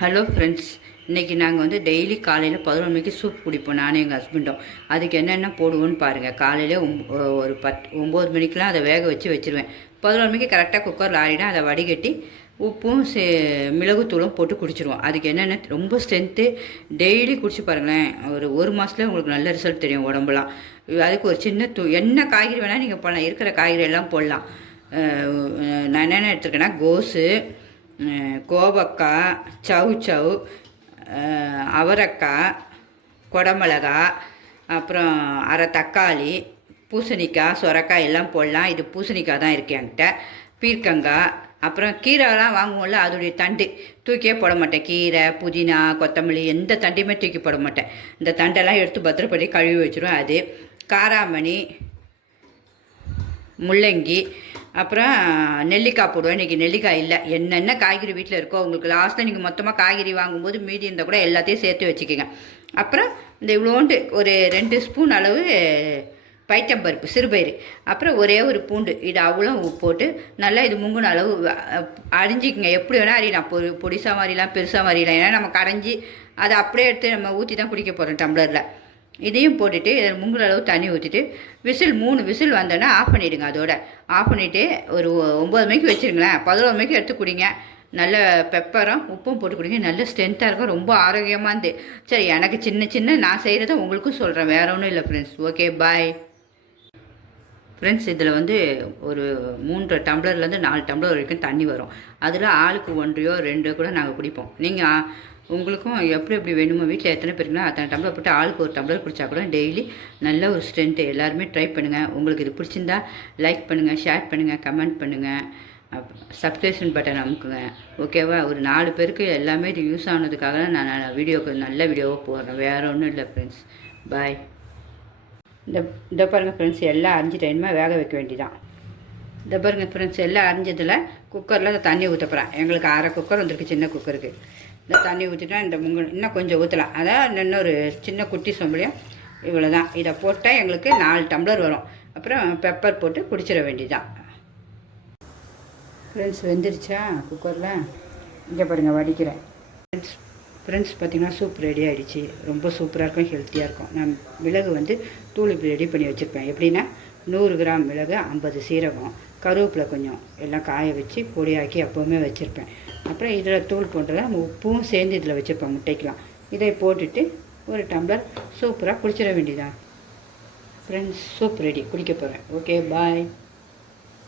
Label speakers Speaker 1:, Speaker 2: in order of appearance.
Speaker 1: Hello friends இன்றைக்கி நாங்கள் வந்து டெய்லி காலையில் பதினொரு மணிக்கு சூப் குடிப்போம் நானும் எங்கள் ஹஸ்பண்டும் அதுக்கு என்னென்ன போடுவோன்னு பாருங்கள் காலையில் ஒரு பத் ஒம்பது மணிக்கெலாம் அதை வேக வச்சு வச்சுருவேன். பதினொரு மணிக்கு கரெக்டாக குக்கரில் லாரினா அதை வடிகட்டி உப்பும் சே மிளகுத்தூளும் போட்டு குடிச்சிருவோம். அதுக்கு என்னென்ன ரொம்ப ஸ்ட்ரென்த்து டெய்லி குடிச்சு பாருங்களேன். ஒரு ஒரு மாதத்துல உங்களுக்கு நல்ல ரிசல்ட் தெரியும் உடம்புலாம். அதுக்கு ஒரு சின்ன தூ என்ன காய்கறி வேணால் நீங்கள் போடலாம். இருக்கிற காய்கறி எல்லாம் போடலாம். நான் என்னென்ன எடுத்துருக்கேன்னா கோஸு கோவக்காய் சவு சவு அவரைக்காய் குடமிளகா அப்புறம் அரை தக்காளி பூசணிக்காய் சொரக்காய் எல்லாம் போடலாம். இது பூசணிக்காய் தான் இருக்குது என்கிட்ட. பீர்க்கங்காய் அப்புறம் கீரைலாம் வாங்குவோம்ல அதோடைய தண்டு. தூக்கியே போட மாட்டேன். கீரை புதினா கொத்தமல்லி எந்த தண்டையுமே தூக்கி போட மாட்டேன். இந்த தண்டெல்லாம் எடுத்து பத்திரப்படி கழுவி வச்சிருவேன். அது காராமணி முள்ளங்கி அப்புறம் நெல்லிக்காய் போடுவேன். இன்றைக்கி நெல்லிக்காய் இல்லை. என்னென்ன காய்கறி வீட்டில் இருக்கோ உங்களுக்கு லாஸ்ட்டாக நீங்கள் மொத்தமாக காய்கறி வாங்கும்போது மீதி இருந்தால் கூட எல்லாத்தையும் சேர்த்து வச்சுக்கோங்க. அப்புறம் இந்த இவ்வளோண்டு ஒரு ரெண்டு ஸ்பூன் அளவு பைத்தம்பருப்பு சிறுபயிறு. அப்புறம் ஒரே ஒரு பூண்டு. இது அவ்வளோ போட்டு நல்லா இது முங்குன அளவு அரிஞ்சிக்கங்க. எப்படி வேணால் அறியலாம் பொ பொடிசா மாதிரிலாம் பெருசாக மாதிரிலாம் ஏன்னா நம்ம கரைஞ்சி அதை அப்படியே எடுத்து நம்ம ஊற்றி தான் குடிக்க போகிறோம் டம்ளரில். இதையும் போட்டுட்டு இதில் முங்குற அளவு தண்ணி ஊற்றிட்டு விசில் மூணு விசில் வந்தோன்னா ஆஃப் பண்ணிவிடுங்க அதோட. ஆஃப் பண்ணிவிட்டு ஒரு ஒம்பது மணிக்கு வச்சுருங்களேன். பதினோரு மணிக்கு எடுத்து குடிங்க. நல்ல பெப்பரும் உப்பும் போட்டு குடிங்க. நல்ல ஸ்ட்ரென்த்தாக இருக்கும். ரொம்ப ஆரோக்கியமாக இருந்து. சரி எனக்கு சின்ன சின்ன நான் செய்கிறத உங்களுக்கும் சொல்கிறேன் வேற ஒன்றும் இல்லை ஃப்ரெண்ட்ஸ் ஓகே பாய் ஃப்ரெண்ட்ஸ் இதில் வந்து ஒரு மூன்று டம்ளர்லேருந்து நாலு டம்ளர் வரைக்கும் தண்ணி வரும். அதில் ஆளுக்கு ஒன்றையோ ரெண்டோ கூட நாங்கள் குடிப்போம். நீங்கள் உங்களுக்கும் எப்படி எப்படி வேணுமோ வீட்டில் எத்தனை பேருக்குன்னா அத்தனை டம்ளர் போட்டு ஆளுக்கு ஒரு டம்ளர் குடிச்சா கூட டெய்லி நல்ல ஒரு ஸ்ட்ரென்த்து எல்லாருமே ட்ரை பண்ணுங்கள் உங்களுக்கு இது பிடிச்சிருந்தா லைக் பண்ணுங்கள் ஷேர் பண்ணுங்கள் கமெண்ட் பண்ணுங்கள் சப்ஸ்கிரிப்ஷன் பட்டன் அமுக்குங்க. ஓகேவா ஒரு நாலு பேருக்கு எல்லாமே இது யூஸ் ஆனதுக்காக தான் நான் வீடியோக்கு நல்ல வீடியோவாக போடுறேன். வேறு ஒன்றும் இல்லை ஃப்ரெண்ட்ஸ் பாய் இந்த இந்த பாருங்கள் ஃப்ரெண்ட்ஸ் எல்லாம் அரிஞ்சு டைமாக வேக வைக்க வேண்டிதான். இந்த பாருங்கள் ஃப்ரெண்ட்ஸ் எல்லாம் அரிஞ்சதில் குக்கரில் தண்ணி ஊற்றப்போகிறேன் எங்களுக்கு அரை குக்கர் வந்துருக்கு சின்ன குக்கருக்கு இந்த தண்ணி ஊற்றிட்டா இந்த முங்கு இன்னும் கொஞ்சம் ஊற்றலாம் அதான் இன்னொரு சின்ன குட்டி சொம்பளையும் இவ்வளோ தான் இதை போட்டால் எங்களுக்கு நாலு டம்ளர் வரும். அப்புறம் பெப்பர் போட்டு குடிச்சிட வேண்டியதான் ஃப்ரெண்ட்ஸ் வெந்துருச்சா? குக்கரில்? இங்கே பாருங்கள் வடிக்கிறேன். ஃப்ரெண்ட்ஸ் ஃப்ரெண்ட்ஸ் பார்த்தீங்கன்னா சூப் ரெடி ஆகிடுச்சு ரொம்ப சூப்பராக இருக்கும் ஹெல்த்தியாக இருக்கும். நான் மிளகு வந்து தூள் இப்படி ரெடி பண்ணி வச்சுருப்பேன். எப்படின்னா நூறு கிராம் மிளகு ஐம்பது சீரகம் கருவேப்பிலை கொஞ்சம் எல்லாம் காய வச்சு பொடியாக்கி எப்போவுமே வச்சுருப்பேன். அப்புறம் இதில் தூள் போட்டதை நம்ம உப்பும் சேர்ந்து இதில் வச்சுருப்பேன் முட்டைக்கெலாம் இதை போட்டுட்டு ஒரு டம்ளர் சூப்பராக குடிச்சிட வேண்டியதான் ஃப்ரெண்ட்ஸ் சூப் ரெடி குடிக்க போகிறேன் ஓகே பாய்